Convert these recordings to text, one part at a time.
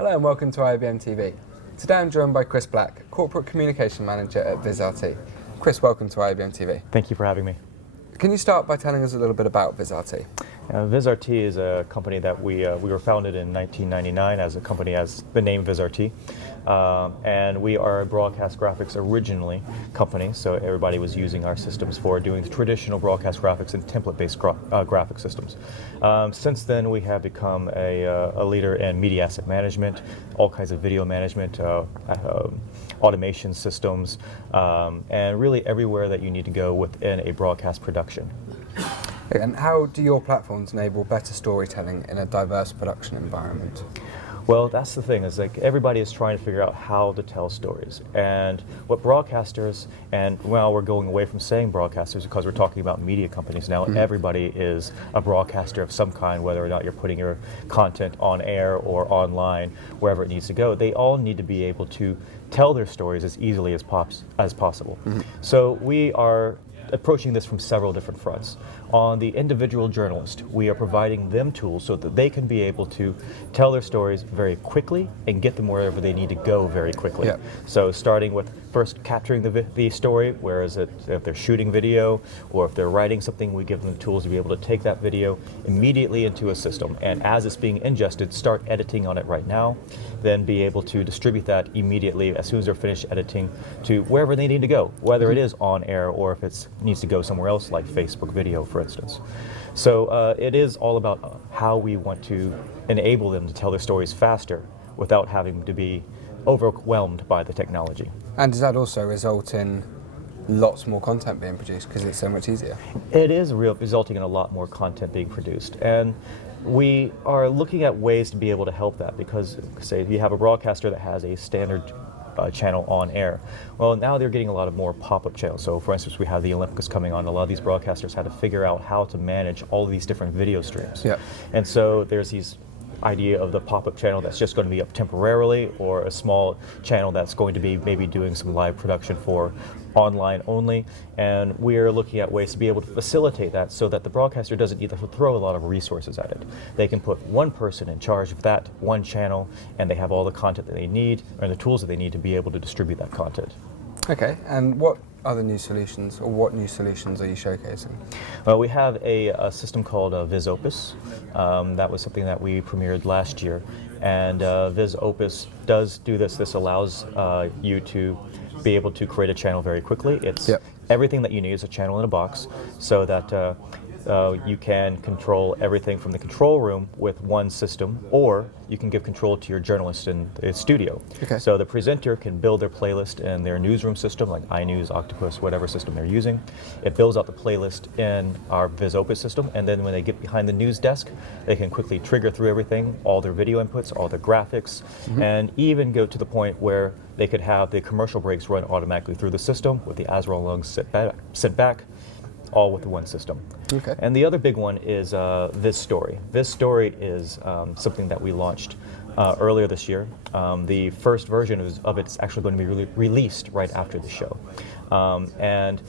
Hello and welcome to IABM TV. Today I'm joined by Chris Black, Corporate Communication Manager at Vizrt. Chris, welcome to IABM TV. Thank you for having me. Can you start by telling us a little bit about Vizrt? Vizrt is a company that we were founded in 1999 as a company as the name Vizrt. And we are a broadcast graphics originally company, so everybody was using our systems for doing the traditional broadcast graphics and template-based graphic systems. Since then, we have become a leader in media asset management, all kinds of video management, automation systems, and really everywhere that you need to go within a broadcast production. And how do your platforms enable better storytelling in a diverse production environment? Well, that's the thing, is like everybody is trying to figure out how to tell stories. And what broadcasters, and well, we're going away from saying broadcasters because we're talking about media companies now. Everybody is a broadcaster of some kind, whether or not you're putting your content on air or online, wherever it needs to go. They all need to be able to tell their stories as easily as possible. So we are approaching this from several different fronts. On the individual journalist, we are providing them tools so that they can be able to tell their stories very quickly and get them wherever they need to go very quickly. Yep. So starting with first capturing the story, whereas if they're shooting video or if they're writing something, we give them the tools to be able to take that video immediately into a system, and as it's being ingested, start editing on it right now, then be able to distribute that immediately as soon as they're finished editing to wherever they need to go, whether it is on air or if it needs to go somewhere else like Facebook video, for instance. So it is all about how we want to enable them to tell their stories faster without having to be overwhelmed by the technology. And does that also result in lots more content being produced because it's so much easier? It is resulting in a lot more content being produced, and we are looking at ways to be able to help that, because say if you have a broadcaster that has a standard channel on air. Well, now they're getting a lot of more pop-up channels. So for instance, we have the Olympics coming on. A lot of these broadcasters had to figure out how to manage all of these different video streams. Yep. And so there's these idea of the pop-up channel that's just going to be up temporarily, or a small channel that's going to be maybe doing some live production for online only, and we're looking at ways to be able to facilitate that so that the broadcaster doesn't need to throw a lot of resources at it. They can put one person in charge of that one channel, and they have all the content that they need, or the tools that they need to be able to distribute that content. Okay, and what other new solutions, or what new solutions are you showcasing? Well, we have a system called Vizrt. That was something that we premiered last year, and Vizrt does do this. This allows you to be able to create a channel very quickly. It's everything that you need is a channel in a box, so that you can control everything from the control room with one system, or you can give control to your journalist in the studio. Okay. So the presenter can build their playlist in their newsroom system, like iNews, Octopus, whatever system they're using. It builds out the playlist in our Vizrt system, and then when they get behind the news desk, they can quickly trigger through everything, all their video inputs, all their graphics, and even go to the point where they could have the commercial breaks run automatically through the system with the as-roll logs sent back, all with the one system. Okay. And the other big one is Vizrt. Vizrt is something that we launched earlier this year. The first version of it's actually going to be released right after the show. And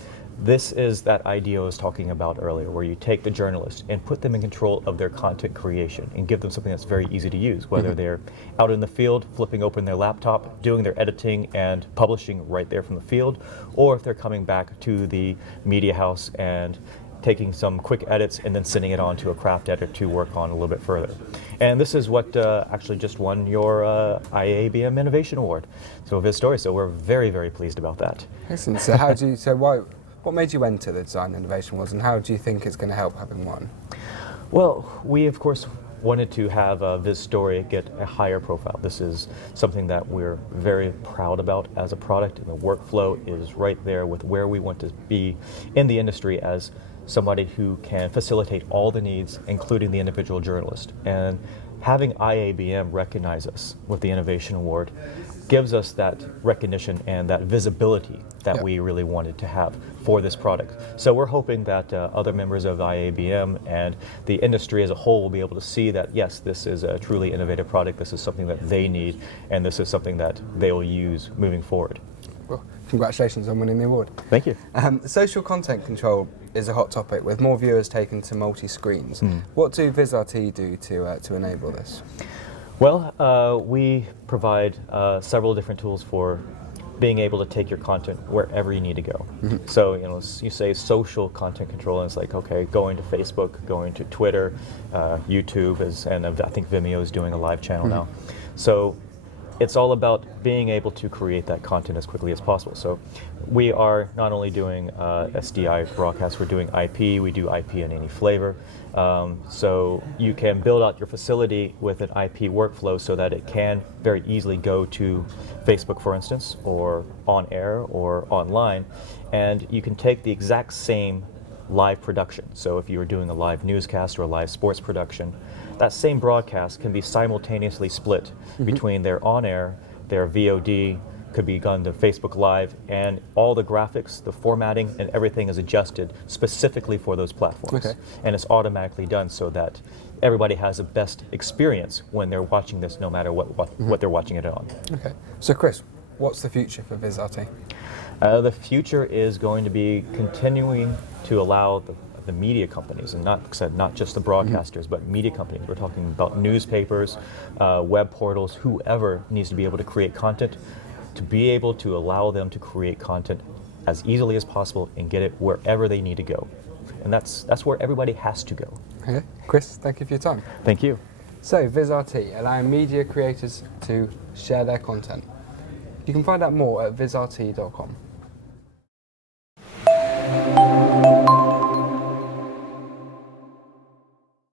this is that idea I was talking about earlier, where you take the journalist and put them in control of their content creation and give them something that's very easy to use, whether they're out in the field, flipping open their laptop, doing their editing and publishing right there from the field, or if they're coming back to the media house and taking some quick edits and then sending it on to a craft editor to work on a little bit further. And this is what actually just won your IABM Innovation Award, so Vizrt. So we're very, very pleased about that. Excellent. So what made you enter the Design Innovation Awards, and how do you think it's going to help having won? Well, we of course wanted to have Vizrt get a higher profile. This is something that we're very proud about as a product, and the workflow is right there with where we want to be in the industry as somebody who can facilitate all the needs, including the individual journalist. And having IABM recognize us with the Innovation Award gives us that recognition and that visibility that we really wanted to have for this product. So we're hoping that other members of IABM and the industry as a whole will be able to see that, yes, this is a truly innovative product, this is something that they need, and this is something that they will use moving forward. Well, congratulations on winning the award. Thank you. Social content control is a hot topic, with more viewers taken to multi-screens. What do Vizrt do to enable this? Well, we provide several different tools for being able to take your content wherever you need to go. So, you say social content control, and it's like, okay, going to Facebook, going to Twitter, YouTube, and I think Vimeo is doing a live channel now. So it's all about being able to create that content as quickly as possible. So we are not only doing SDI broadcasts, we're doing IP, we do IP in any flavor. So you can build out your facility with an IP workflow so that it can very easily go to Facebook, for instance, or on air or online, and you can take the exact same live production. So if you were doing a live newscast or a live sports production, that same broadcast can be simultaneously split between their on-air, their VOD, could be done to Facebook Live, and all the graphics, the formatting, and everything is adjusted specifically for those platforms. Okay. And it's automatically done so that everybody has the best experience when they're watching this, no matter what they're watching it on. Okay. So Chris, what's the future for Vizrt? The future is going to be continuing to allow the media companies, and not just the broadcasters, but media companies. We're talking about newspapers, web portals, whoever needs to be able to create content, to be able to allow them to create content as easily as possible and get it wherever they need to go. And that's where everybody has to go. Okay. Chris, thank you for your time. Thank you. So Vizrt, allowing media creators to share their content. You can find out more at vizrt.com.